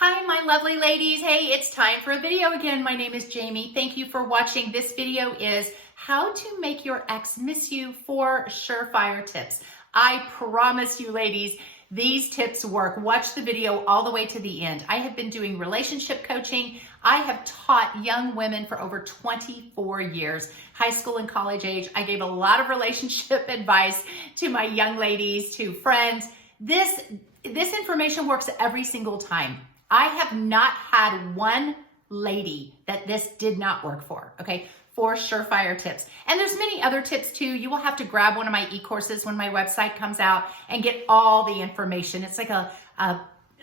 Hi, my lovely ladies. Hey, it's time for a video again. My name is Jamie. Thank you for watching. This video is how to make your ex miss you, 4 surefire tips. I promise you, ladies, these tips work. Watch the video all the way to the end. I have been doing relationship coaching. I have taught young women for over 24 years, high school and college age. I gave a lot of relationship advice to my young ladies, to friends. This information works every single time. I have not had one lady that this did not work for, okay? 4 surefire tips. And there's many other tips too. You will have to grab one of my e-courses when my website comes out and get all the information. It's like a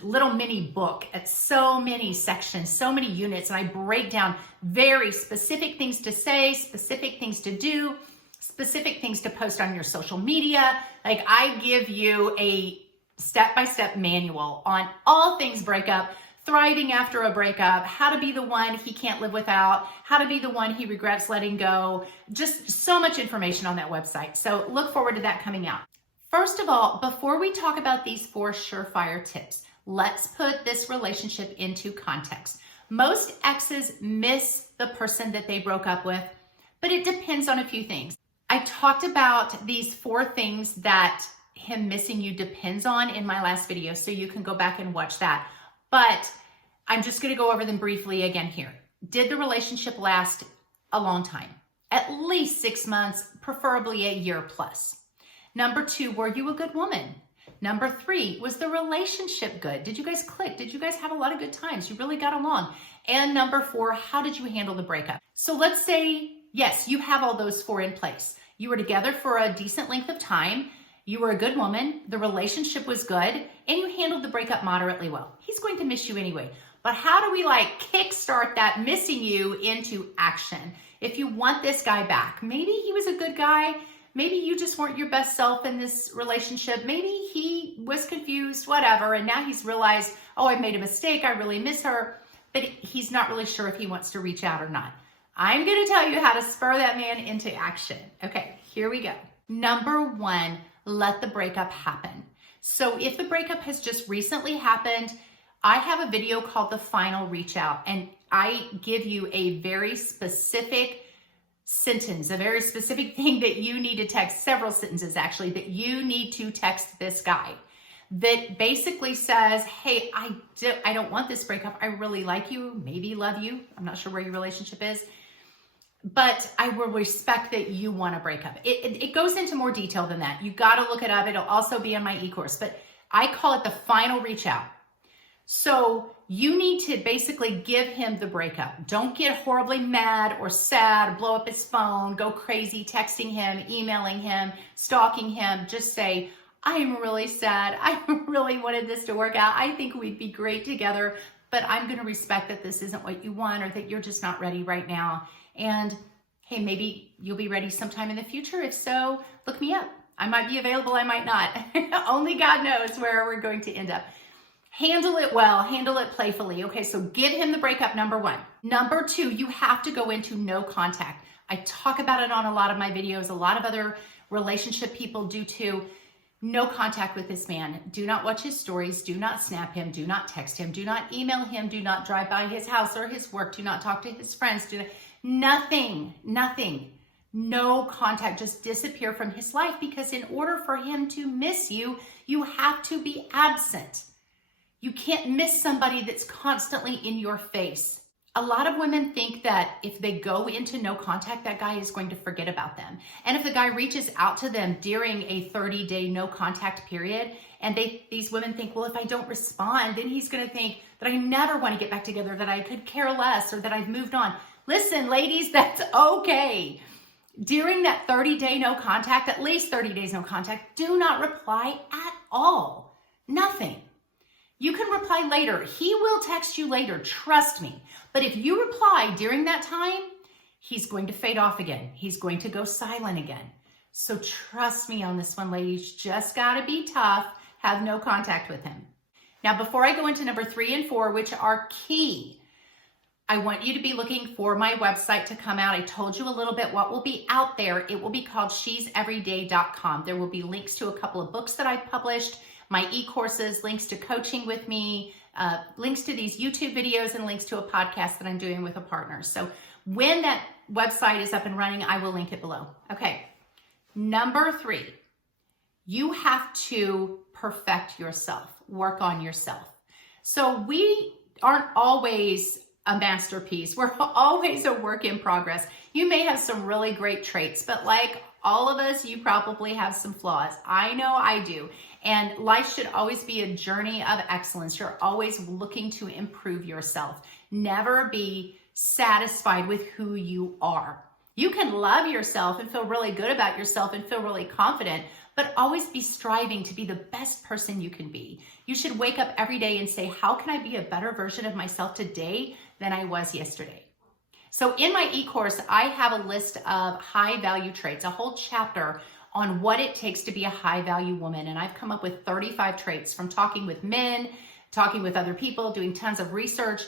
little mini book. It's so many sections, so many units, and I break down very specific things to say, specific things to do, specific things to post on your social media. Like I give you a step-by-step manual on all things breakup, thriving after a breakup, how to be the one he can't live without, how to be the one he regrets letting go. Just so much information on that website. So look forward to that coming out. First of all, before we talk about these 4 surefire tips, let's put this relationship into context. Most exes miss the person that they broke up with, but it depends on a few things. I talked about these 4 things that him missing you depends on in my last video, so you can go back and watch that. But I'm just going to go over them briefly again here. Did the relationship last a long time? At least 6 months, preferably a year plus. Number 2, were you a good woman? Number 3, was the relationship good? Did you guys click? Did you guys have a lot of good times? You really got along? And number 4, how did you handle the breakup? So let's say, yes, you have all those 4 in place. You were together for a decent length of time. You were a good woman, the relationship was good, and you handled the breakup moderately well. He's going to miss you anyway. But how do we kickstart that missing you into action? If you want this guy back, maybe he was a good guy, maybe you just weren't your best self in this relationship, maybe he was confused, whatever, and now he's realized, oh, I made a mistake, I really miss her, but he's not really sure if he wants to reach out or not. I'm gonna tell you how to spur that man into action. Okay, here we go. Number 1, let the breakup happen. So if the breakup has just recently happened, I have a video called The Final Reach Out, and I give you a very specific sentence, a very specific thing that you need to text, several sentences actually, that you need to text this guy that basically says, hey, I don't want this breakup. I really like you, maybe love you. I'm not sure where your relationship is, but I will respect that you want to break up. It goes into more detail than that. You got to look it up. It'll also be in my e-course, but I call it the final reach out. So you need to basically give him the breakup. Don't get horribly mad or sad, blow up his phone, go crazy texting him, emailing him, stalking him. Just say, I am really sad. I really wanted this to work out. I think we'd be great together, but I'm going to respect that this isn't what you want or that you're just not ready right now. And hey, maybe you'll be ready sometime in the future. If so, look me up. I might be available, I might not. Only God knows where we're going to end up. Handle it well, handle it playfully. Okay, so give him the breakup, number 1. Number 2, you have to go into no contact. I talk about it on a lot of my videos. A lot of other relationship people do too. No contact with this man. Do not watch his stories. Do not snap him. Do not text him. Do not email him. Do not drive by his house or his work. Do not talk to his friends. Nothing. No contact. Just disappear from his life, because in order for him to miss you, you have to be absent. You can't miss somebody that's constantly in your face. A lot of women think that if they go into no contact, that guy is going to forget about them. And if the guy reaches out to them during a 30-day no contact period, and these women think, well, if I don't respond, then he's going to think that I never want to get back together, that I could care less, or that I've moved on. Listen, ladies, that's okay. During that 30-day no contact, at least 30 days no contact, do not reply at all. Nothing. You can reply later. He will text you later, trust me. But if you reply during that time, he's going to fade off again. He's going to go silent again. So trust me on this one, ladies. Just got to be tough. Have no contact with him. Now, before I go into number 3 and 4, which are key, I want you to be looking for my website to come out. I told you a little bit what will be out there. It will be called sheseveryday.com. There will be links to a couple of books that I've published, my e-courses, links to coaching with me, links to these YouTube videos and links to a podcast that I'm doing with a partner. So when that website is up and running, I will link it below. Okay. Number 3, you have to perfect yourself, work on yourself. So we aren't always a masterpiece. We're always a work in progress. You may have some really great traits, but like all of us, you probably have some flaws. I know I do. And life should always be a journey of excellence. You're always looking to improve yourself. Never be satisfied with who you are. You can love yourself and feel really good about yourself and feel really confident, but always be striving to be the best person you can be. You should wake up every day and say, how can I be a better version of myself today than I was yesterday? So in my e-course, I have a list of high value traits, a whole chapter on what it takes to be a high value woman. And I've come up with 35 traits from talking with men, talking with other people, doing tons of research.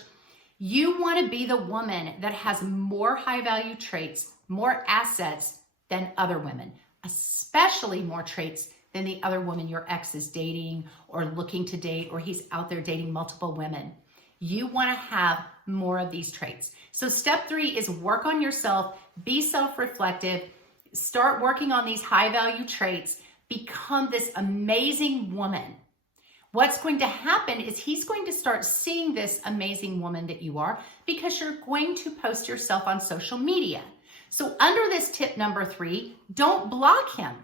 You want to be the woman that has more high value traits, more assets than other women, especially more traits than the other woman your ex is dating or looking to date, or he's out there dating multiple women. You want to have more of these traits. So step 3 is work on yourself, be self-reflective, start working on these high value traits, become this amazing woman. What's going to happen is he's going to start seeing this amazing woman that you are because you're going to post yourself on social media. So under this tip number 3, don't block him.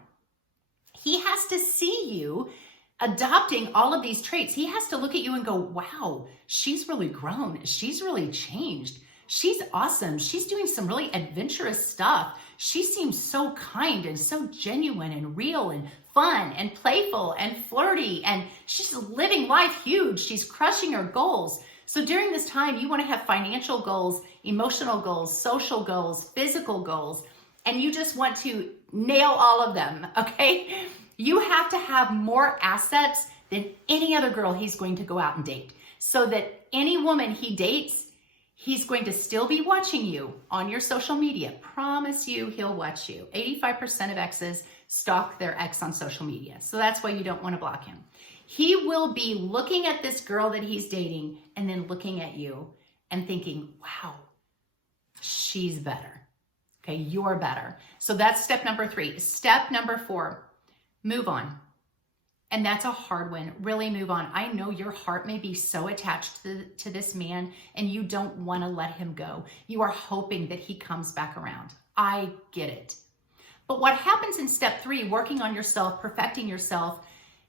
He has to see you adopting all of these traits. He has to look at you and go, wow, she's really grown. She's really changed. She's awesome. She's doing some really adventurous stuff. She seems so kind and so genuine and real and fun and playful and flirty. And she's living life huge. She's crushing her goals. So during this time, you want to have financial goals, emotional goals, social goals, physical goals, and you just want to nail all of them, okay? You have to have more assets than any other girl he's going to go out and date, so that any woman he dates, he's going to still be watching you on your social media. Promise you he'll watch you. 85% of exes stalk their ex on social media. So that's why you don't want to block him. He will be looking at this girl that he's dating and then looking at you and thinking, wow, she's better. Okay, you're better. So that's step number 3. Step number 4, move on. And that's a hard one. Really move on. I know your heart may be so attached to this man and you don't want to let him go. You are hoping that he comes back around. I get it. But what happens in step 3, working on yourself, perfecting yourself,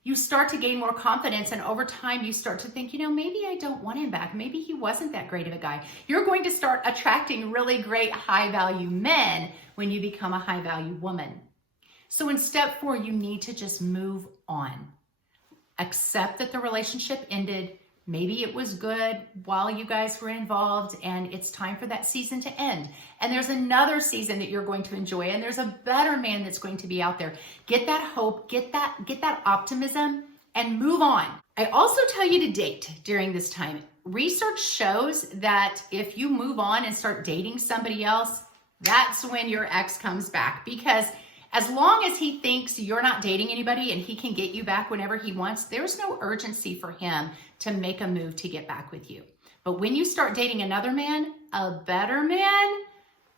you start to gain more confidence, and over time you start to think, maybe I don't want him back. Maybe he wasn't that great of a guy. You're going to start attracting really great high value men when you become a high value woman. So in step 4, you need to just move on. Accept that the relationship ended. Maybe it was good while you guys were involved and it's time for that season to end. And there's another season that you're going to enjoy, and there's a better man that's going to be out there. Get that hope, get that optimism, and move on. I also tell you to date during this time. Research shows that if you move on and start dating somebody else, that's when your ex comes back, because as long as he thinks you're not dating anybody and he can get you back whenever he wants, there's no urgency for him to make a move to get back with you. But when you start dating another man, a better man,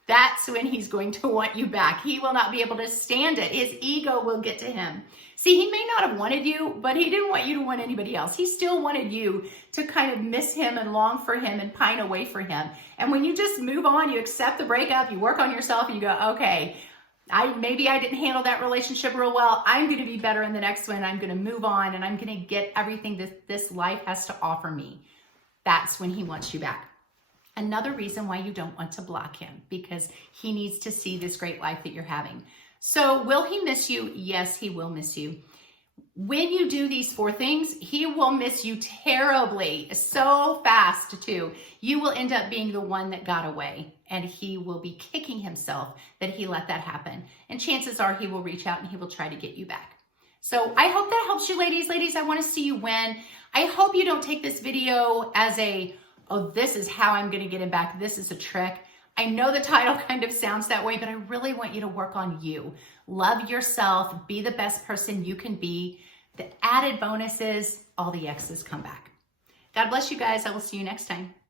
that's when he's going to want you back. He will not be able to stand it. His ego will get to him. See, he may not have wanted you, but he didn't want you to want anybody else. He still wanted you to kind of miss him and long for him and pine away for him. And when you just move on, you accept the breakup, you work on yourself, and you go, okay, maybe I didn't handle that relationship real well. I'm going to be better in the next one. I'm going to move on and I'm going to get everything that this life has to offer me. That's when he wants you back. Another reason why you don't want to block him, because he needs to see this great life that you're having. So will he miss you? Yes, he will miss you. When you do these 4 things, he will miss you terribly, so fast too. You will end up being the one that got away, and he will be kicking himself that he let that happen. And chances are he will reach out and he will try to get you back. So I hope that helps you, ladies. Ladies, I want to see you win. I hope you don't take this video as oh, this is how I'm going to get him back. This is a trick. I know the title kind of sounds that way, but I really want you to work on you. Love yourself. Be the best person you can be. The added bonus is all the exes come back. God bless you guys. I will see you next time.